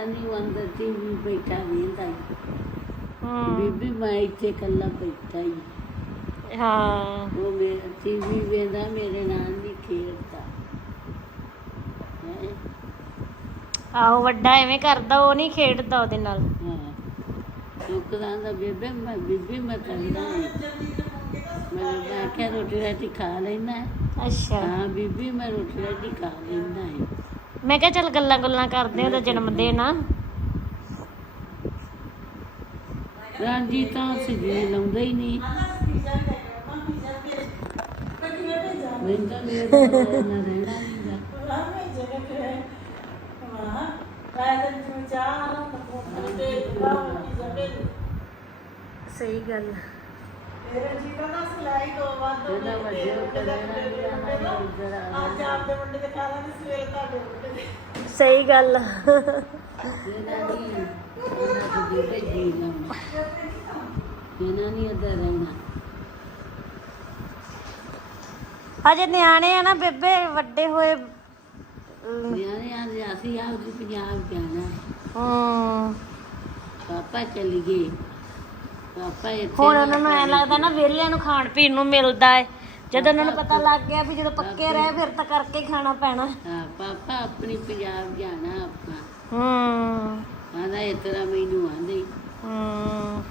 ਪਤਾ ਨਹੀਂ ਉਹ ਅੰਦਰ ਟੀਵੀ ਬੈਠਾ ਵੇਂਦਾ ਹੂੰ। ਬੀਬੀ ਮੈਂ ਇੱਥੇ ਇਕੱਲਾ ਬੈਠਾ ਹੀ। ਹਾਂ। ਉਹ ਮੇਰਾ ਟੀਵੀ ਵੇਂਦਾ ਮੇਰੇ ਨਾਲ ਨਹੀਂ ਖੇਡਦਾ। ਹੈਂ? ਆਹੋ ਵੱਡਾ ਐਵੇਂ ਕਰਦਾ ਉਹ ਨਹੀਂ ਖੇਡਦਾ ਉਹਦੇ ਨਾਲ। ਹਾਂ। ਦਾ ਬੇਬੇ ਮੈਂ ਬੀਬੀ ਮੈਂ ਕਰਦਾ ਮੈਂ ਮੈਂ ਕਿਹਾ ਰੋਟੀ ਰਾਟੀ ਖਾ ਲੈਣਾ ਅੱਛਾ। ਹਾਂ ਬੀਬੀ ਮੈਂ ਰੋਟੀ ਰਾਟੀ ਖਾ ਲੈਣਾ ਹੈ ਮੈਂ ਕਿਹਾ ਚੱਲ ਗੱਲਾਂ ਗੱਲਾਂ ਕਰਦੇ ਉਹਦਾ ਜਨਮ ਦਿਨ ਆ। ਰਾਂਜੀ ਤਾਂ ਸਜੀ ਲਾਉਂਦਾ ਹੀ ਨਹੀਂ। ਮੈਨੂੰ ਤਾਂ ਮੇਰੇ ਕੋਲ ਨਾ ਰਹਿਣਾ ਨਹੀਂ ਸਹੀ ਗੱਲ ਇਹਦਾ ਉੱਤੇ ਆ ਸਹੀ ਗੱਲ ਆ। ਇਹਨਾਂ ਬੀਬੇ ਜੀ ਲਾਉਣਾ ਨਹੀਂ ਰਹਿਣਾ। ਹਜੇ ਨਿਆਣੇ ਆ ਨਾ ਬੇਬੇ ਵੱਡੇ ਹੋਏ। ਨਿਆਣੇ ਆਂਦੇ ਅਸੀਂ ਆਪਦੀ ਪੰਜਾਬ ਜਾਣਾ। ਹੂੰ। ਪਾਪਾ ਚਲੀ ਗਏ। ਇੱਥੇ ਹੁਣ ਉਹਨਾਂ ਨੂੰ ਐ ਲੱਗਦਾ ਨਾ ਵਿਹਲਿਆਂ ਨੂੰ ਖਾਣ ਪੀਣ ਨੂੰ ਮਿਲਦਾ ਹੈ ਜਦੋਂ ਉਹਨਾਂ ਨੂੰ ਪਤਾ ਲੱਗ ਗਿਆ ਵੀ ਜਦੋਂ ਪੱਕੇ ਰਹੇ ਫਿਰ ਤਾਂ ਕਰਕੇ ਹੀ ਖਾਣਾ ਪੈਣਾ। ਹਾਂ ਪਾਪਾ ਆਪਣੀ ਪੰਜਾਬ ਜਾਣਾ ਆਪਾਂ। ਹੂੰ। ਆਂਦਾ ਇਸ ਤਰ੍ਹਾਂ ਮੈਨੂੰ ਆਂਦੇ ਹੂੰ।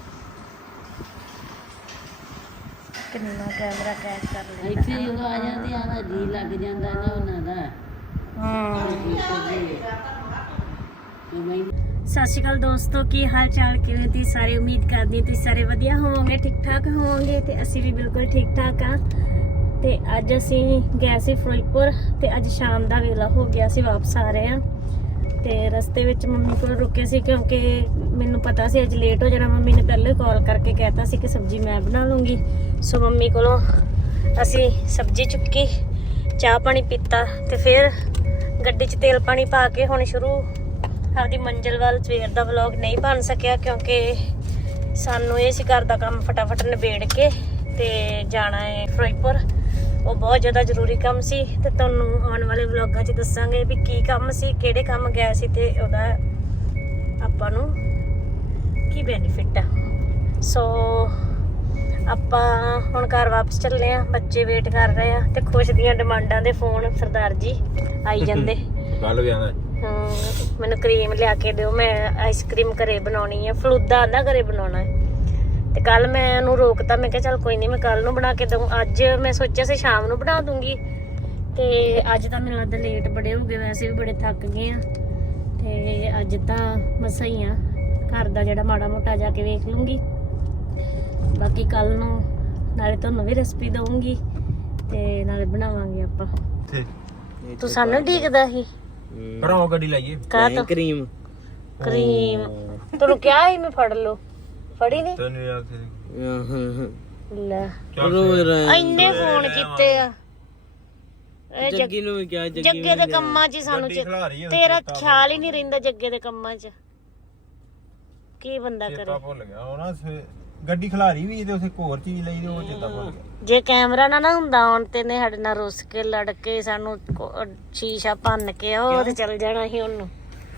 ਕਿੰਨਾ ਕੈਮਰਾ ਕੈਚ ਕਰ ਲਿਆ ਇੱਥੇ ਜਦੋਂ ਆ ਜਾਂਦੇ ਆਂਦਾ ਜੀ ਲੱਗ ਜਾਂਦਾ ਨਾ ਉਹਨਾਂ ਦਾ। ਹੂੰ। ਮੈਂ ਸਤਿ ਸ਼੍ਰੀ ਅਕਾਲ ਦੋਸਤੋ, ਕੀ ਹਾਲ ਚਾਲ ਕਿਵੇਂ ਤੁਸੀਂ ਸਾਰੇ? ਉਮੀਦ ਕਰਦੀ ਤੁਸੀਂ ਸਾਰੇ ਵਧੀਆ ਹੋਵੋਗੇ ਠੀਕ ਠਾਕ ਹੋਵੋਗੇ ਤੇ ਅਸੀਂ ਵੀ ਬਿਲਕੁਲ ਠੀਕ ਠਾਕ ਆ ਤੇ ਅੱਜ ਅਸੀਂ ਗਏ ਸੀ ਫਿਰੋਜ਼ਪੁਰ ਤੇ ਅੱਜ ਸ਼ਾਮ ਦਾ ਵੇਲਾ ਹੋ ਗਿਆ ਸੀ ਵਾਪਸ ਆ ਰਹੇ ਆ ਤੇ ਰਸਤੇ ਵਿੱਚ ਮੰਮੀ ਕੋਲ ਰੁਕੇ ਸੀ ਕਿਉਂਕਿ ਮੈਨੂੰ ਪਤਾ ਸੀ ਅੱਜ ਲੇਟ ਹੋ ਜਾਣਾ, ਮੰਮੀ ਨੇ ਪਹਿਲੇ ਕਾਲ ਕਰਕੇ ਕਹਿਤਾ ਸੀ ਕਿ ਸਬਜ਼ੀ ਮੈਂ ਬਣਾ ਲੂੰਗੀ। ਸੋ ਮੰਮੀ ਕੋਲੋਂ ਅਸੀਂ ਸਬਜ਼ੀ ਚੁੱਕੀ, ਚਾਹ ਪਾਣੀ ਪੀਤਾ ਤੇ ਫਿਰ ਗੱਡੀ 'ਚ ਤੇਲ ਪਾਣੀ ਪਾ ਕੇ ਹੁਣ ਸ਼ੁਰੂ ਆਪਦੀ ਮੰਜ਼ਿਲ ਵੱਲ ਸਵੇਰ ਦਾ ਵਲੌਗ ਨਹੀਂ ਬਣ ਸਕਿਆ ਕਿਉਂਕਿ ਸਾਨੂੰ ਇਹ ਸੀ ਘਰ ਦਾ ਕੰਮ ਫਟਾਫਟ ਨਿਬੇੜ ਕੇ ਤੇ ਜਾਣਾ ਹੈ ਫਿਰੋਜ਼ਪੁਰ। ਉਹ ਬਹੁਤ ਜ਼ਿਆਦਾ ਜ਼ਰੂਰੀ ਕੰਮ ਸੀ ਤੇ ਤੁਹਾਨੂੰ ਆਉਣ ਵਾਲੇ ਵਲੌਗਾਂ 'ਚ ਦੱਸਾਂਗੇ ਵੀ ਕੀ ਕੰਮ ਸੀ ਕਿਹੜੇ ਕੰਮ ਗਏ ਸੀ ਤੇ ਉਹਦਾ ਆਪਾਂ ਨੂੰ ਕੀ ਬੈਨੀਫਿਟ ਆ। ਸੋ ਆਪਾਂ ਹੁਣ ਘਰ ਵਾਪਸ ਚੱਲੇ ਆ ਬੱਚੇ ਵੇਟ ਕਰ ਰਹੇ ਆ ਤੇ ਖੁਸ਼ ਦੀਆਂ ਡਿਮਾਂਡਾਂ ਦੇ ਫੋਨ ਸਰਦਾਰ ਜੀ ਆਈ ਜਾਂਦੇ। ਕੱਲ ਵੀ ਆਣਾ ਹਾਂ ਮੈਨੂੰ ਕਰੀਮ ਲਿਆ ਕੇ ਦਿਓ ਮੈਂ ਆਈਸਕ੍ਰੀਮ ਘਰੇ ਬਣਾਉਣੀ ਹੈ ਫਲੂਦਾ ਆਂਦਾ ਘਰੇ ਬਣਾਉਣਾ ਹੈ। ਤੇ ਕੱਲ ਮੈਂ ਉਹਨੂੰ ਰੋਕਤਾ ਮੈਂ ਕਿਹਾ ਚੱਲ ਕੋਈ ਨਹੀਂ ਮੈਂ ਕੱਲ ਨੂੰ ਬਣਾ ਕੇ ਦਊਂ। ਅੱਜ ਮੈਂ ਸੋਚਿਆ ਸੀ ਸ਼ਾਮ ਨੂੰ ਬਣਾ ਦੂੰਗੀ। ਤੇ ਅੱਜ ਤਾਂ ਮੈਨੂੰ ਲੱਗਦਾ ਲੇਟ ਬੜੇ ਹੋ ਗਏ ਵੈਸੇ ਵੀ ਬੜੇ ਥੱਕ ਗਏ ਆ। ਤੇ ਅੱਜ ਤਾਂ ਮਸਾਂ ਹੀ ਆ ਘਰ ਦਾ ਜਿਹੜਾ ਮਾੜਾ ਮੋਟਾ ਜਾ ਕੇ ਵੇਖ ਲੂੰਗੀ। ਬਾਕੀ ਕੱਲ ਨੂੰ ਨਾਲੇ ਤੁਹਾਨੂੰ ਵੀ ਰੈਸਪੀ ਦਊਂਗੀ ਤੇ ਨਾਲੇ ਬਣਾਵਾਂਗੇ ਆਪਾਂ। ਤੂੰ ਸਾਨੂੰ ਢੀਕਦਾ ਸੀ? ਭਰਾਓ ਗੱਡੀ ਲਾਈਏ। ਕਾ ਤੋ? ਕਰੀਮ। ਕਰੀਮ। ਤੈਨੂੰ ਕਿਹਾ ਸੀ ਮੈਂ ਫੜ ਲਓ। ਫੜੀ ਨਹੀਂ ਤੈਨੂੰ ਯਾਰ ਤੇ ਲੈ ਚੱਲ ਇੰਨੇ ਫੋਨ ਕੀਤੇ ਆ। ਇਹ ਜੱਗ- ਜੱਗੀ ਨੂੰ ਕਿਹਾ ਜੱਗੇ ਦੇ ਕੰਮਾਂ 'ਚ ਹੀ ਸਾਨੂੰ ਚ- ਖਿਲਾ ਰਹੀ ਹੈ ਤੇਰਾ ਖਿਆਲ ਹੀ ਨਹੀਂ ਰਹਿੰਦਾ ਜੱਗੇ ਦੇ ਕੰਮਾਂ 'ਚ। ਕੀ ਬੰਦਾ ਕਰੇ? ਭੁੱਲ ਗਿਆ। ਉਹ ਨਾ ਸਵੇ- ਗੱਡੀ ਖਿਲਾਰੀ ਵੀ ਤੇ ਉਸੇ ਕੋਰ ਚੀਜ਼ ਲਈ ਤੇ ਉਹ ਚੇਤਾ ਭੁੱਲ ਗਿਆ। ਜੇ ਕੈਮਰਾ ਨਾ ਨਾ ਹੁੰਦਾ ਹੁਣ ਤੇ ਨੇ ਸਾਡੇ ਨਾਲ ਰੁੱਸ ਕੇ ਲੜ ਕੇ ਸਾਨੂੰ ਕੋ- ਸ਼ੀਸ਼ਾ ਭੰਨ ਕੇ ਉਹ ਤੇ ਚੱਲ ਜਾਣਾ ਸੀ ਉਹਨੂੰ।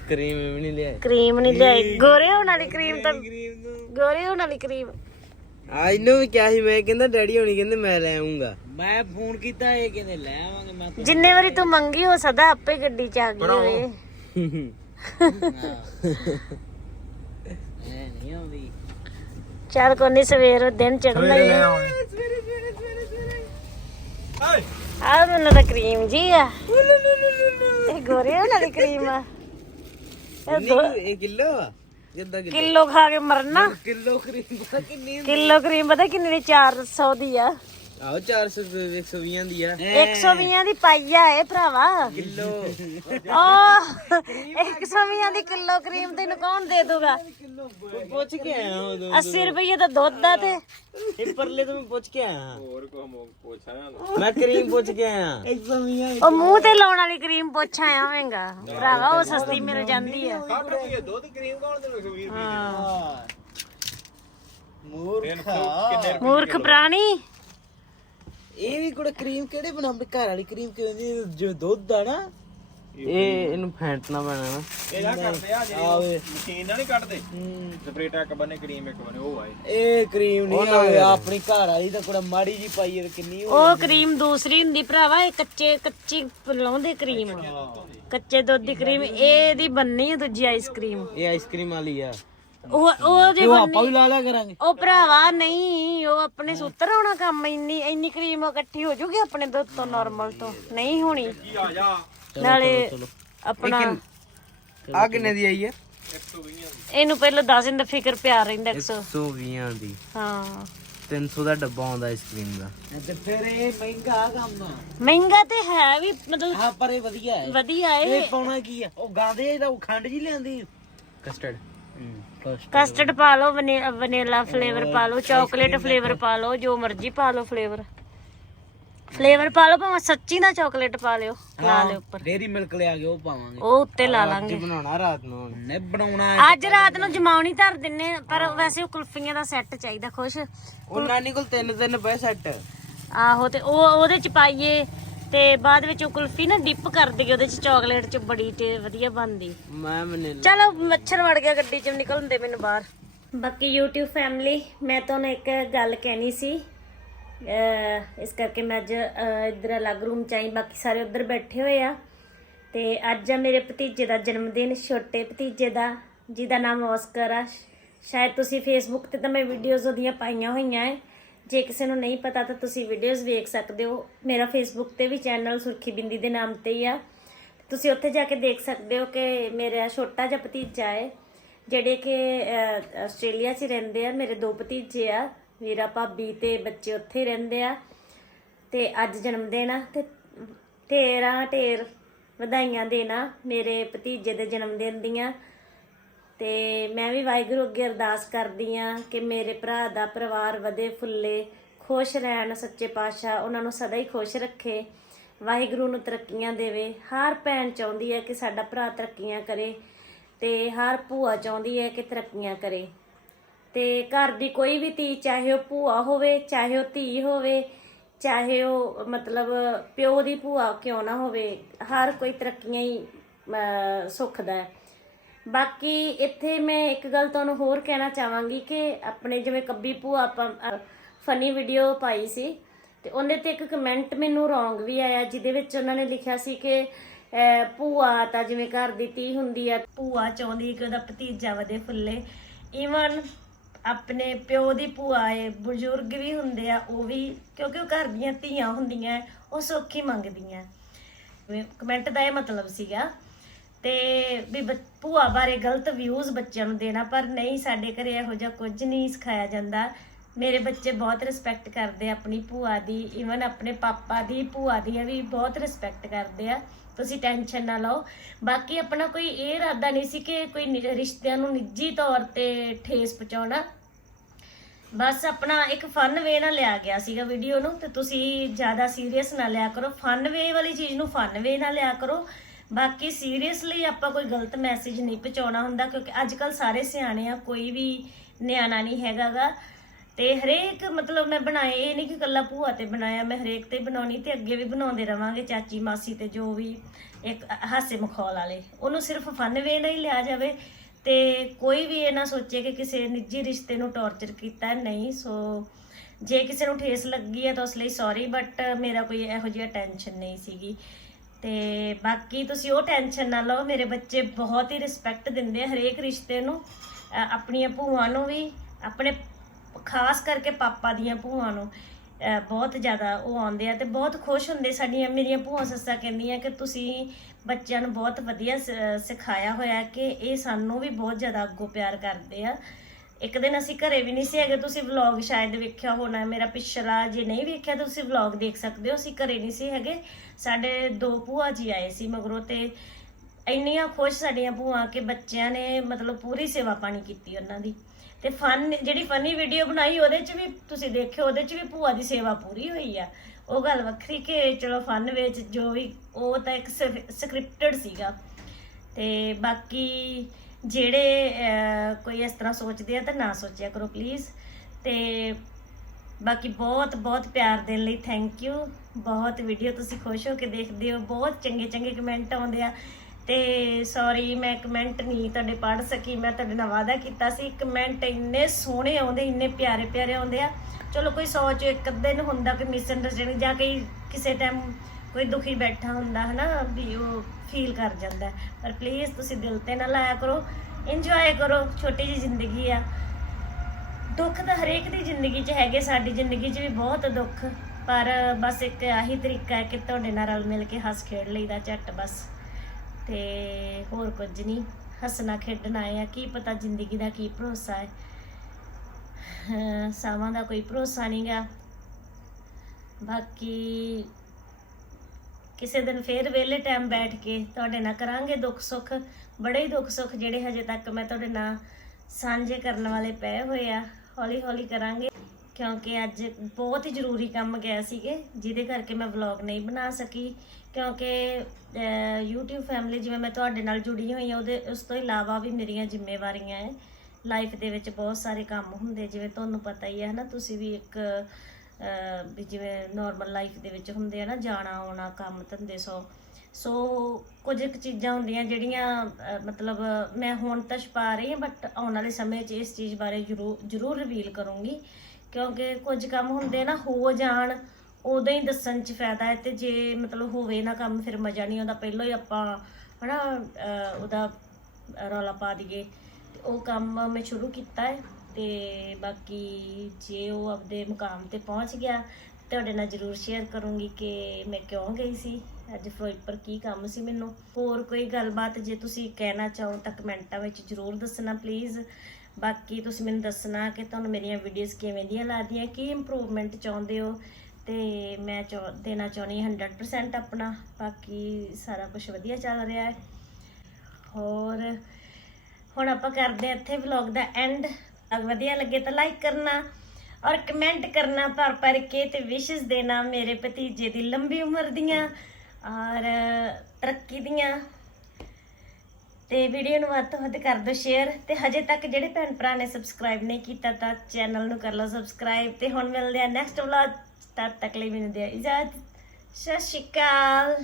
ਕਰੀਮ ਵੀ ਨਹੀਂ ਲਿਆ ਕਰੀਮ ਨਹੀਂ ਲਿਆਈ। ਗੋਰੇ ਹੋਣ ਵਾਲੀ ਕਰੀਮ ਤਾਂ ਗੋਰੇ ਹੋਣ ਵਾਲੀ ਕਰੀਮ। ਆ ਇਹਨੂੰ ਵੀ ਕਿਹਾ ਸੀ ਮੈਂ ਕਹਿੰਦਾ ਡੈਡੀ ਹੋਣੀ ਕਹਿੰਦੇ ਮੈਂ ਲੈ ਆਉਂਗਾ ਮੈਂ ਫੋਨ ਕੀਤਾ ਇਹ ਕਹਿੰਦੇ ਲੈ ਆਵਾਂਗੇ ਮੈਂ ਜਿੰਨੇ ਵਾਰੀ ਤੂੰ ਮੰਗੀ ਹੋ ਸਦਾ ਆਪੇ ਗੱਡੀ ਚ ਆ ਗਈ ਹੋਏ ਐ ਨਹੀਂ ਆਉਂਦੀ। ਚੱਲ ਕੋਈ ਨੀ ਸਵੇਰ ਦਿਨ ਚੜਨਾ ਹੀ ਆ। ਆਹ ਮੈਨੂੰ ਤਾਂ ਕਰੀਮ ਜੀ ਆ ਇਹ ਗੋਰੇ ਹੋਣ ਵਾਲੀ ਕਰੀਮ ਆ ਇਹ ਦੋ ਇਹ ਕਿਲੋ ਆ। ਕਿਲੋ ਕਿਲੋ ਖਾ ਕੇ ਮਰਨਾ ਕਿਲੋ ਕਰੀਮ ਪਤਾ ਕਿੰਨੀ ਕਿਲੋ ਕਰੀਮ ਪਤਾ ਕਿੰਨੀ ਦੀ 400 ਦੀ ਆ ਆਓ 400 ਤੇ 120 ਦੀ ਆ। 120 ਦੀ ਪਾਈਆ ਏ ਭਰਾਵਾ। ਕਿਲੋ। ਓ 120 ਦੀ ਕਿਲੋ ਕਰੀਮ ਤੈਨੂੰ ਕੌਣ ਦੇ ਦੂਗਾ? ਪੁੱਛ ਕੇ ਆਇਆ ਉਦੋਂ 80 ਰੁਪਏ ਦਾ ਦੁੱਧ ਆ ਤੇ। ਇਹ ਪਰਲੇ ਤੋਂ ਮੈਂ ਪੁੱਛ ਕੇ ਆਇਆ। ਹੋਰ ਕੋ ਮੋ ਪੁੱਛਾਂ ਮੈਂ ਕਰੀਮ ਪੁੱਛ ਕੇ ਆਇਆ। 120 ਉਹ ਮੂੰਹ ਤੇ ਲਾਉਣ ਵਾਲੀ ਕਰੀਮ ਪੁੱਛ ਆਇਆ ਹੋਵੇਂਗਾ ਭਰਾਵਾ ਉਹ ਸਸਤੀ ਮਿਲ ਜਾਂਦੀ ਆ। 60 ਰੁਪਏ ਦੁੱਧ ਕਰੀਮ ਕੌਣ ਦੇ 120 ਰੁਪਏ ਹਾਂ। ਮੂਰਖਾ ਮੂਰਖ ਪ੍ਰਾਣੀ। ਇਹ ਵੀ ਕੋੜਾ ਕਰੀਮ ਕਿਹੜੇ ਬਣਾਉਂਦੇ? ਘਰ ਵਾਲੀ ਕਰੀਮ ਕਿਉਂ ਦੀ ਜੋ ਦੁੱਧ ਆ ਨਾ। ਇਹ ਇਹਨੂੰ ਫੈਂਟਣਾ ਪੈਣਾ ਨਾ। ਇਹਦਾ ਕਰਦੇ ਆ ਜਿਹੜੀ। ਮਸ਼ੀਨ ਨਾਲ ਨਹੀਂ ਕੱਢਦੇ? ਸਪਰੇਟ ਇੱਕ ਬੰਨੇ ਕਰੀਮ ਇੱਕ ਬੰਨੇ ਉਹ ਆਏ। ਇਹ ਕਰੀਮ ਨਹੀਂ ਆਵੇ ਆਪਣੀ ਘਰ ਵਾਲੀ ਤਾਂ ਕੋੜਾ ਮਾੜੀ ਜੀ ਪਾਈ ਹੈ ਕਿੰਨੀ ਉਹ ਕਰੀਮ ਦੂਸਰੀ ਹੁੰਦੀ ਭਰਾਵਾ ਇਹ ਕੱਚੇ ਕੱਚੀ ਲਾਉਂਦੇ ਕਰੀਮ। ਕੱਚੇ ਦੁੱਧ ਦੀ ਕਰੀਮ ਇਹਦੀ ਬੰਨੀ ਹੈ ਦੂਜੀ ਆਈਸਕ੍ਰੀਮ ਇਹ ਆਈਸਕ੍ਰੀਮ ਵਾਲੀ ਆ। ਉਹ ਉਹ ਜੇ ਉਹ ਆਪਾਂ ਵੀ ਲਾ ਲਿਆ ਕਰਾਂਗੇ। ਉਹ ਭਰਾਵਾ ਨਹੀਂ ਉਹ ਆਪਣੇ ਸੂਤਰ ਹੋਣਾ ਕੰਮ ਇੰਨੀ ਇੰਨੀ ਕਰੀਮ ਇਕੱਠੀ ਹੋ ਜੂਗੀ ਆਪਣੇ ਦੁੱਧ ਤੋਂ ਨਾਰਮਲ ਤੋਂ। ਨਹੀਂ ਹੋਣੀ। ਕੀ ਆ ਜਾ। ਨਾਲੇ ਆਪਣਾ ਆ ਕਿੰਨੇ ਦੀ ਆਈ ਹੈ? ਇਹਨੂੰ ਪਹਿਲਾਂ ਦੱਸ ਦਿੰਦਾ ਫਿਕਰ ਪਿਆ ਰਹਿੰਦਾ 100 120 ਦੀ। ਹਾਂ। 300 ਦਾ ਡੱਬਾ ਆਉਂਦਾ ਆਈਸਕ੍ਰੀਮ ਦਾ। ਤੇ ਫਿਰ ਇਹ ਮਹਿੰਗਾ ਕੰਮ ਮਹਿੰਗਾ ਤੇ ਹੈ ਵੀ ਮਤਲਬ ਹਾਂ ਪਰ ਇਹ ਵਧੀਆ ਹੈ। ਵਧੀਆ ਏ ਇਹ ਪਾਉਣਾ ਕੀ ਆ? ਉਹ ਗਾਦੇ ਇਹਦਾ ਉਹ ਖੰਡ ਜੀ ਲਿਆਂਦੀ। ਕਸਟਰਡ ਕਸਟਰਡ ਪਾ ਲਓ ਵਨੀਲਾ ਫਲੇਵਰ ਪਾ ਲਓ ਚਾਕਲੇਟ ਫਲੇਵਰ ਪਾ ਲਓ ਜੋ ਮਰਜ਼ੀ ਪਾ ਲਓ ਫਲੇਵਰ ਫਲੇਵਰ ਪਾ ਲਓ ਭਾਵੇਂ ਸੱਚੀ ਦਾ ਚਾਕਲੇਟ ਪਾ ਲਿਓ ਲਾ ਲਿਓ ਉੱਪਰ। ਡੇਰੀ ਮਿਲਕ ਲਿਆ ਕੇ ਉਹ ਪਾਵਾਂਗੇ। ਉਹ ਉੱਤੇ ਲਾ ਲਾਂਗੇ। ਬਣਾਉਣਾ ਰਾਤ ਨੂੰ। ਨੇ ਬਣਾਉਣਾ ਅੱਜ ਰਾਤ ਨੂੰ ਜਮਾਉਣੀ ਧਰ ਦਿੰਨੇ ਪਰ ਵੈਸੇ ਉਹ ਕੁਲਫੀਆਂ ਦਾ ਸੈੱਟ ਚਾਹੀਦਾ ਖੁਸ਼। ਉਹ ਨਾਨੀ ਕੋਲ ਤਿੰਨ ਤਿੰਨ ਪਏ ਸੈੱਟ ਆਹੋ ਤੇ ਉਹ ਉਹਦੇ ਚ ਪਾਈਏ ਤੇ ਬਾਅਦ ਵਿੱਚ ਉਹ ਕੁਲਫੀ ਨਾ ਡਿਪ ਕਰ ਦਈਏ ਉਹਦੇ ਚ ਚਾਕਲੇਟ ਚ ਬੜੀ ਤੇ ਵਧੀਆ ਬਣਦੀ। ਮੈਂ ਮਨੇ ਚਲੋ ਮੱਛਰ ਵੜ ਗਿਆ ਗੱਡੀ ਚ ਨਿਕਲ ਹੁੰਦੇ ਮੈਨੂੰ ਬਾਹਰ। ਬਾਕੀ YouTube ਫੈਮਿਲੀ ਮੈਂ ਤੁਹਾਨੂੰ ਇੱਕ ਗੱਲ ਕਹਿਣੀ ਸੀ। ਇਸ ਕਰਕੇ ਮੈਂ ਅੱਜ ਇੱਧਰ ਅਲੱਗ ਰੂਮ ਚ ਆਈ ਬਾਕੀ ਸਾਰੇ ਉੱਧਰ ਬੈਠੇ ਹੋਏ ਆ। ਤੇ ਅੱਜ ਆ ਮੇਰੇ ਭਤੀਜੇ ਦਾ ਜਨਮ ਦਿਨ ਛੋਟੇ ਭਤੀਜੇ ਦਾ ਜਿਹਦਾ ਨਾਮ ਔਸਕਰ ਆ। ਸ਼ਾਇਦ ਤੁਸੀਂ ਫੇਸਬੁੱਕ ਤੇ ਤਾਂ ਮੈਂ ਵੀਡੀਓਜ਼ ਉਹਦੀਆਂ ਪਾਈਆਂ ਹੋਈਆਂ ਐ। ਜੇ ਕਿਸੇ ਨੂੰ ਨਹੀਂ ਪਤਾ ਤਾਂ ਤੁਸੀਂ ਵੀਡੀਓਜ਼ ਵੇਖ ਸਕਦੇ ਹੋ। ਮੇਰਾ ਫੇਸਬੁੱਕ ਤੇ ਵੀ ਚੈਨਲ ਸੁਰਖੀ ਬਿੰਦੀ ਦੇ ਨਾਮ ਤੇ ਹੀ ਆ। ਤੁਸੀਂ ਉੱਥੇ ਜਾ ਕੇ ਦੇਖ ਸਕਦੇ ਹੋ ਕਿ ਮੇਰਾ ਛੋਟਾ ਜਿਹਾ ਭਤੀਜਾ ਹੈ, ਜਿਹੜੇ ਕਿ ਆਸਟ੍ਰੇਲੀਆ 'ਚ ਰਹਿੰਦੇ ਆ। ਮੇਰੇ ਦੋ ਭਤੀਜੇ ਆ, ਮੇਰਾ ਭਾਬੀ ਤੇ ਬੱਚੇ ਉੱਥੇ ਹੀ ਰਹਿੰਦੇ ਆ। ਤੇ ਅੱਜ ਜਨਮ ਦਿਨ ਆ ਤੇ ਢੇਰਾਂ ਢੇਰ ਵਧਾਈਆਂ ਦੇਣਾ ਮੇਰੇ ਭਤੀਜੇ ਦੇ ਜਨਮ ਦਿਨ ਦੀਆਂ। ਤੇ ਮੈਂ ਵੀ ਵਾਹਿਗੁਰੂ ਅੱਗੇ ਅਰਦਾਸ ਕਰਦੀ ਆ ਕਿ ਮੇਰੇ ਭਰਾ ਦਾ ਪਰਿਵਾਰ ਵਧੇ, ਫੁੱਲੇ, ਖੁਸ਼ ਰਹਿਣ, ਸੱਚੇ ਪਾਤਸ਼ਾਹ ਉਹਨਾਂ ਨੂੰ ਸਦਾ ਹੀ ਖੁਸ਼ ਰੱਖੇ, ਵਾਹਿਗੁਰੂ ਨੂੰ ਤਰੱਕੀਆਂ ਦੇਵੇ। ਹਰ ਭੈਣ ਚਾਹੁੰਦੀ ਹੈ ਕਿ ਸਾਡਾ ਭਰਾ ਤਰੱਕੀਆਂ ਕਰੇ ਤੇ ਹਰ ਭੂਆ ਚਾਹੁੰਦੀ ਹੈ ਕਿ ਤਰੱਕੀਆਂ ਕਰੇ। ਤੇ ਘਰ ਦੀ ਕੋਈ ਵੀ ਧੀ, ਚਾਹੇ ਉਹ ਭੂਆ ਹੋਵੇ, ਚਾਹੇ ਉਹ ਧੀ ਹੋਵੇ, ਚਾਹੇ ਉਹ ਮਤਲਬ ਪਿਓ ਦੀ ਭੂਆ ਕਿਉਂ ਨਾ ਹੋਵੇ, ਹਰ ਕੋਈ ਤਰੱਕੀਆਂ ਹੀ ਸੁੱਖਦਾ ਹੈ। ਬਾਕੀ ਇੱਥੇ ਮੈਂ ਇੱਕ ਗੱਲ ਤੁਹਾਨੂੰ ਹੋਰ ਕਹਿਣਾ ਚਾਹਾਂਗੀ ਕਿ ਆਪਣੇ ਜਿਵੇਂ ਕੱਬੀ ਭੂਆ ਆਪਾਂ ਫਨੀ ਵੀਡੀਓ ਪਾਈ ਸੀ ਤੇ ਉਹਦੇ ਤੇ ਇੱਕ ਕਮੈਂਟ ਮੈਨੂੰ ਰੋਂਗ ਵੀ ਆਇਆ, ਜਿਹਦੇ ਵਿੱਚ ਉਹਨਾਂ ਨੇ ਲਿਖਿਆ ਸੀ ਕਿ ਭੂਆ ਤਾਂ ਜਿਵੇਂ ਘਰ ਦੀ ਧੀ ਹੁੰਦੀ ਆ, ਭੂਆ ਚਾਹੁੰਦੀ ਕਿ ਉਹਦਾ ਭਤੀਜਾ ਵਧੇ ਫੁੱਲੇ। ਈਵਨ ਆਪਣੇ ਪਿਓ ਦੀ ਭੂਆ ਏ ਬਜ਼ੁਰਗ ਵੀ ਹੁੰਦੇ ਆ, ਉਹ ਵੀ, ਕਿਉਂਕਿ ਉਹ ਘਰ ਦੀਆਂ ਧੀਆਂ ਹੁੰਦੀਆਂ, ਉਹ ਸੌਖੀ ਮੰਗਦੀਆਂ। ਕਮੈਂਟ ਦਾ ਇਹ ਮਤਲਬ ਸੀਗਾ। ਤੇ ਵੀ ਬ- ਭੂਆ ਬਾਰੇ ਗਲਤ ਵਿਊਜ਼ ਬੱਚਿਆਂ ਨੂੰ ਦੇਣਾ, ਪਰ ਨਹੀਂ, ਸਾਡੇ ਘਰੇ ਇਹੋ ਜਿਹਾ ਕੁਝ ਨਹੀਂ ਸਿਖਾਇਆ ਜਾਂਦਾ। ਮੇਰੇ ਬੱਚੇ ਬਹੁਤ ਰਿਸਪੈਕਟ ਕਰਦੇ ਆਪਣੀ ਭੂਆ ਦੀ ਇਵਨ ਆਪਣੇ ਪਾਪਾ ਦੀ, ਭੂਆ ਦੀਆਂ ਵੀ ਬਹੁਤ ਰਿਸਪੈਕਟ ਕਰਦੇ ਆ। ਤੁਸੀਂ ਟੈਨਸ਼ਨ ਨਾ ਲਓ। ਬਾਕੀ ਆਪਣਾ ਕੋਈ ਇਹ ਇਰਾਦਾ ਨਹੀਂ ਸੀ ਕਿ ਕੋਈ ਨਿ- ਰਿਸ਼ਤਿਆਂ ਨੂੰ ਨਿੱਜੀ ਤੌਰ ਤੇ ਠੇਸ ਪਹੁੰਚਾਉਣਾ। ਬਸ ਆਪਣਾ ਇੱਕ ਫਨ ਵੇ ਨਾਲ ਲਿਆ ਗਿਆ ਸੀਗਾ ਵੀਡੀਓ ਨੂੰ, ਤੇ ਤੁਸੀਂ ਜ਼ਿਆਦਾ ਸੀਰੀਅਸ ਨਾ ਲਿਆ ਕਰੋ। ਫਨ ਵੇ ਵਾਲੀ ਚੀਜ਼ ਨੂੰ ਫਨ ਵੇ ਨਾਲ ਲਿਆ ਕਰੋ। ਬਾਕੀ ਸੀਰੀਅਸਲੀ ਆਪਾਂ ਕੋਈ ਗਲਤ ਮੈਸੇਜ ਨਹੀਂ ਪਹੁੰਚਾਉਣਾ ਹੁੰਦਾ ਕਿਉਂਕਿ ਅੱਜ ਕੱਲ ਸਾਰੇ ਸਿਆਣੇ ਆ, ਕੋਈ ਵੀ ਨਿਆਣਾ ਨਹੀਂ ਹੈਗਾਗਾ। ਤੇ ਹਰੇਕ ਮਤਲਬ ਮੈਂ ਬਣਾਏ, ਇਹ ਨਹੀਂ ਕਿ ਕੱਲਾ ਭੂਆ ਤੇ ਬਣਾਇਆ, ਮੈਂ ਹਰੇਕ ਤੇ ਬਣਾਉਣੀ ਤੇ ਅੱਗੇ ਵੀ ਬਣਾਉਂਦੇ ਰਵਾਂਗੇ, ਚਾਚੀ, ਮਾਸੀ ਤੇ ਜੋ ਵੀ ਇੱਕ ਹਾਸੇ ਮਖੌਲ ਵਾਲੇ। ਉਹਨੂੰ ਸਿਰਫ ਫਨ ਵੇ ਨਾਲ ਹੀ ਲਿਆ ਜਾਵੇ ਤੇ ਕੋਈ ਵੀ ਇਹ ਨਾ ਸੋਚੇ ਕਿ ਕਿਸੇ ਨਿੱਜੀ ਰਿਸ਼ਤੇ ਨੂੰ ਟੌਰਚਰ ਕੀਤਾ ਨਹੀਂ, ਸੋ ਜੇ ਕਿਸੇ ਨੂੰ ਠੇਸ ਲੱਗੀ ਹੈ ਤਾਂ ਉਸ ਲਈ ਸੌਰੀ ਬਟ ਮੇਰਾ ਕੋਈ ਇਹੋ ਜਿਹੀ ਟੈਨਸ਼ਨ ਨਹੀਂ ਸੀਗੀ। ਤੇ ਬਾਕੀ ਤੁਸੀਂ ਉਹ ਟੈਨਸ਼ਨ ਨਾ ਲਓ, ਮੇਰੇ ਬੱਚੇ ਬਹੁਤ ਹੀ ਰਿਸਪੈਕਟ ਦਿੰਦੇ ਆ ਹਰੇਕ ਰਿਸ਼ਤੇ ਨੂੰ। ਆਪਣੀਆਂ ਭੂਆਂ ਨੂੰ ਵੀ, ਆਪਣੇ ਖਾਸ ਕਰਕੇ ਪਾਪਾ ਦੀਆਂ ਭੂਆਂ ਨੂੰ ਬਹੁਤ ਜ਼ਿਆਦਾ ਉਹ ਆਉਂਦੇ ਆ ਤੇ ਬਹੁਤ ਖੁਸ਼ ਹੁੰਦੇ ਸਾਡੀਆਂ ਮੇਰੀਆਂ ਭੂਆ ਸੱਸਾਂ ਕਹਿੰਦੀਆਂ ਕਿ ਤੁਸੀਂ ਬੱਚਿਆਂ ਨੂੰ ਬਹੁਤ ਵਧੀਆ ਸ- ਸਿਖਾਇਆ ਹੋਇਆ ਕਿ ਇਹ ਸਾਨੂੰ ਵੀ ਬਹੁਤ ਜ਼ਿਆਦਾ ਅੱਗੋਂ ਪਿਆਰ ਕਰਦੇ ਆ। ਇੱਕ ਦਿਨ ਅਸੀਂ ਘਰੇ ਵੀ ਨਹੀਂ ਸੀ ਹੈਗੇ, ਤੁਸੀਂ ਵਲੌਗ ਸ਼ਾਇਦ ਵੇਖਿਆ ਹੋਣਾ, ਮੇਰਾ ਪਿਛਲਾ ਜੇ ਨਹੀਂ ਵੇਖਿਆ ਤਾਂ ਤੁਸੀਂ ਵਲੌਗ ਦੇਖ ਸਕਦੇ ਹੋ, ਅਸੀਂ ਘਰੇ ਨਹੀਂ ਸੀ ਹੈਗੇ। ਸਾਡੇ ਦੋ ਭੂਆ ਜੀ ਆਏ ਸੀ ਮਗਰੋਂ ਤੇ ਇੰਨੀਆਂ ਖੁਸ਼ ਸਾਡੀਆਂ ਭੂਆ ਕਿ ਬੱਚਿਆਂ ਨੇ ਮਤਲਬ ਪੂਰੀ ਸੇਵਾ ਪਾਣੀ ਕੀਤੀ ਉਹਨਾਂ ਦੀ। ਤੇ ਫਨ ਜਿਹੜੀ ਫਨੀ ਵੀਡੀਓ ਬਣਾਈ, ਉਹਦੇ ਚ ਵੀ ਤੁਸੀਂ ਦੇਖਿਓ, ਉਹਦੇ ਚ ਵੀ ਭੂਆ ਦੀ ਸੇਵਾ ਪੂਰੀ ਹੋਈ ਆ। ਉਹ ਗੱਲ ਵੱਖਰੀ ਕਿ ਚਲੋ ਫਨ ਵਿੱਚ ਜੋ ਵੀ, ਉਹ ਤਾਂ ਇੱਕ ਸਕ੍ਰਿਪਟਡ ਸੀਗਾ। ਤੇ ਬਾਕੀ ਜਿਹੜੇ ਕੋਈ ਇਸ ਤਰ੍ਹਾਂ ਸੋਚਦੇ ਆ ਤਾਂ ਨਾ ਸੋਚਿਆ ਕਰੋ ਪਲੀਜ਼ ਤੇ ਬਾਕੀ ਬਹੁਤ ਬਹੁਤ ਪਿਆਰ ਦੇਣ ਲਈ ਥੈਂਕ ਯੂ ਬਹੁਤ ਵੀਡੀਓ ਤੁਸੀਂ ਖੁਸ਼ ਹੋ ਕੇ ਦੇਖਦੇ ਹੋ। ਬਹੁਤ ਚੰਗੇ ਚੰਗੇ ਕਮੈਂਟ ਆਉਂਦੇ ਆ। ਤੇ ਸੌਰੀ ਮੈਂ ਕਮੈਂਟ ਨਹੀਂ ਤੁਹਾਡੇ ਪੜ੍ਹ ਸਕੀ। ਮੈਂ ਤੁਹਾਡੇ ਨਾਲ ਵਾਅਦਾ ਕੀਤਾ ਸੀ। ਕਮੈਂਟ ਇੰਨੇ ਸੋਹਣੇ ਆਉਂਦੇ, ਇੰਨੇ ਪਿਆਰੇ ਪਿਆਰੇ ਆਉਂਦੇ ਆ। ਚਲੋ ਕੋਈ ਸੋਚ ਇੱਕ ਅੱਧੇ ਨੂੰ ਹੁੰਦਾ ਕਿ ਮਿਸਅੰਡਰਸਟੈਂਡਿੰਗ ਜਾਂ ਕੋਈ ਕਿਸੇ ਟਾਈਮ ਕੋਈ ਦੁਖੀ ਬੈਠਾ ਹੁੰਦਾ ਹਨਾ, ਵੀ ਉਹ ਫੀਲ ਕਰ ਜਾਂਦਾ ਪਰ ਪਲੀਜ਼ ਤੁਸੀਂ ਦਿਲ ਤੇ ਨਾ ਲਾਇਆ ਕਰੋ ਇੰਜੋਏ ਕਰੋ, ਛੋਟੀ ਜੀ ਜ਼ਿੰਦਗੀ ਆ। ਦੁੱਖ ਤਾਂ ਹਰੇਕ ਦੀ ਜ਼ਿੰਦਗੀ 'ਚ ਹੈਗੇ, ਸਾਡੀ ਜ਼ਿੰਦਗੀ 'ਚ ਵੀ ਬਹੁਤ ਦੁੱਖ। ਪਰ ਬਸ ਇੱਕ ਆਹੀ ਤਰੀਕਾ ਹੈ ਕਿ ਤੁਹਾਡੇ ਨਾਲ ਰਲ ਮਿਲ ਕੇ ਹੱਸ ਖੇਡ ਲਈਦਾ ਝੱਟ ਬਸ। ਤੇ ਹੋਰ ਕੁਝ ਨਹੀਂ, ਹੱਸਣਾ ਖੇਡਣਾ ਆ, ਕੀ ਪਤਾ ਜ਼ਿੰਦਗੀ ਦਾ ਕੀ ਭਰੋਸਾ ਹੈ। ਸਾਵਾਂ ਦਾ ਕੋਈ ਭਰੋਸਾ ਨਹੀਂਗਾ ਬਾਕੀ ਕਿਸੇ ਦਿਨ ਫੇਰ ਵਿਹਲੇ ਟਾਈਮ ਬੈਠ ਕੇ ਤੁਹਾਡੇ ਨਾਲ ਕਰਾਂਗੇ ਦੁੱਖ ਸੁੱਖ ਬੜੇ ਹੀ ਦੁੱਖ ਸੁੱਖ ਜਿਹੜੇ ਹਜੇ ਤੱਕ ਮੈਂ ਤੁਹਾਡੇ ਨਾਲ ਸਾਂਝੇ ਕਰਨ ਵਾਲੇ ਪਏ ਹੋਏ ਆ ਹੌਲੀ ਹੌਲੀ ਕਰਾਂਗੇ ਕਿਉਂਕਿ ਅੱਜ ਬਹੁਤ ਹੀ ਜ਼ਰੂਰੀ ਕੰਮ ਗਿਆ ਸੀਗੇ ਜਿਹਦੇ ਕਰਕੇ ਮੈਂ ਵਲੌਗ ਨਹੀਂ ਬਣਾ ਸਕੀ ਕਿਉਂਕਿ ਅਹ, YouTube ਫੈਮਿਲੀ ਜਿਵੇਂ ਮੈਂ ਤੁਹਾਡੇ ਨਾਲ ਜੁੜੀ ਹੋਈ ਹਾਂ ਉਹਦੇ ਉਸ ਤੋਂ ਇਲਾਵਾ ਵੀ ਮੇਰੀਆਂ ਜ਼ਿੰਮੇਵਾਰੀਆਂ ਹੈ। ਲਾਈਫ ਦੇ ਵਿੱਚ ਬਹੁਤ ਸਾਰੇ ਕੰਮ ਹੁੰਦੇ ਜਿਵੇਂ ਤੁਹਾਨੂੰ ਪਤਾ ਹੀ ਹੈ ਹਨਾ ਤੁਸੀਂ ਵੀ ਇੱਕ ਵੀ ਜਿਵੇਂ ਨਾਰਮਲ ਲਾਈਫ ਦੇ ਵਿੱਚ ਹੁੰਦੇ ਆ ਨਾ ਜਾਣਾ ਆਉਣਾ ਕੰਮ ਧੰਦੇ ਸੋ। ਸੋ ਕੁਝ ਇੱਕ ਚੀਜ਼ਾਂ ਹੁੰਦੀਆਂ ਜਿਹੜੀਆਂ ਮਤਲਬ ਮੈਂ ਹੁਣ ਤਾਂ ਛਪਾ ਰਹੀ ਹਾਂ ਬਟ ਆਉਣ ਵਾਲੇ ਸਮੇਂ 'ਚ ਇਸ ਚੀਜ਼ ਬਾਰੇ ਜ਼ਰੂਰ ਜ਼ਰੂਰ ਰਿਵੀਲ ਕਰੂੰਗੀ। ਕਿਉਂਕਿ ਕੁਝ ਕੰਮ ਹੁੰਦੇ ਨਾ ਹੋ ਜਾਣ ਉਦੋਂ ਹੀ ਦੱਸਣ 'ਚ ਫਾਇਦਾ ਹੈ ਤੇ ਜੇ ਮਤਲਬ ਹੋਵੇ ਨਾ ਕੰਮ ਫਿਰ ਮਜ਼ਾ ਨਹੀਂ ਆਉਂਦਾ। ਪਹਿਲਾਂ ਹੀ ਆਪਾਂ ਹਨਾ ਅਹ, ਉਹਦਾ ਰੌਲਾ ਪਾ ਦਈਏ। ਉਹ ਕੰਮ ਮੈਂ ਸ਼ੁਰੂ ਕੀਤਾ ਹੈ। ਤੇ ਬਾਕੀ ਜੇ ਉਹ ਆਪਦੇ ਮੁਕਾਮ ਤੇ ਪਹੁੰਚ ਗਿਆ, ਤੁਹਾਡੇ ਨਾਲ ਜ਼ਰੂਰ ਸ਼ੇਅਰ ਕਰੂੰਗੀ ਕਿ ਮੈਂ ਕਿਉਂ ਗਈ ਸੀ, ਅੱਜ ਫਿਰੋਜ਼ਪੁਰ ਕੀ ਕੰਮ ਸੀ ਮੈਨੂੰ। ਹੋਰ ਕੋਈ ਗੱਲਬਾਤ ਜੇ ਤੁਸੀਂ ਕਹਿਣਾ ਚਾਹੋ ਤਾਂ ਕਮੈਂਟਾਂ ਵਿੱਚ ਜ਼ਰੂਰ ਦੱਸਣਾ ਪਲੀਜ਼ ਬਾਕੀ ਤੁਸੀਂ ਮੈਨੂੰ ਦੱਸਣਾ ਕਿ ਤੁਹਾਨੂੰ ਮੇਰੀਆਂ ਵੀਡੀਓਜ਼ ਕਿਵੇਂ ਦੀਆਂ ਲੱਗਦੀਆਂ, ਕੀ ਇੰਪਰੂਵਮੈਂਟ ਚਾਹੁੰਦੇ ਹੋ? ਤੇ ਮੈਂ ਚਾਹ, ਦੇਣਾ ਚਾਹੁੰਦੀ ਹਾਂ 100% ਆਪਣਾ, ਬਾਕੀ ਸਾਰਾ ਕੁਝ ਵਧੀਆ ਚੱਲ ਰਿਹਾ ਹੈ। ਹੋਰ, ਹੁਣ ਆਪਾਂ ਕਰਦੇ ਹਾਂ ਇੱਥੇ ਵਲੌਗ ਦਾ ਐਂਡ ਅਗਰ ਵਧੀਆ ਲੱਗੇ ਤਾਂ ਲਾਈਕ ਕਰਨਾ ਔਰ ਕਮੈਂਟ ਕਰਨਾ ਭਰ ਭਰ ਕੇ ਤੇ ਵਿਸ਼ੇਸ ਦੇਣਾ ਮੇਰੇ ਭਤੀਜੇ ਦੀ ਲੰਬੀ ਉਮਰ ਦੀਆਂ ਔਰ ਤਰੱਕੀ ਦੀਆਂ। ਤੇ ਵੀਡੀਓ ਨੂੰ ਵੱਧ ਤੋਂ ਵੱਧ ਕਰ ਦਿਓ ਸ਼ੇਅਰ ਤੇ ਹਜੇ ਤੱਕ ਜਿਹੜੇ ਭੈਣ ਭਰਾ ਨੇ ਸਬਸਕ੍ਰਾਈਬ ਨਹੀਂ ਕੀਤਾ ਤਾਂ ਚੈਨਲ ਨੂੰ ਕਰ ਲਓ ਸਬਸਕ੍ਰਾਈਬ ਤੇ ਹੁਣ ਮਿਲਦੇ ਆ ਨੈਕਸਟ ਵਲੌਗ ਤਦ ਤੱਕ ਲਈ ਮੈਨੂੰ ਦਿਓ ਇਜਾਜ਼ਤ। ਸਤਿ ਸ਼੍ਰੀ ਅਕਾਲ।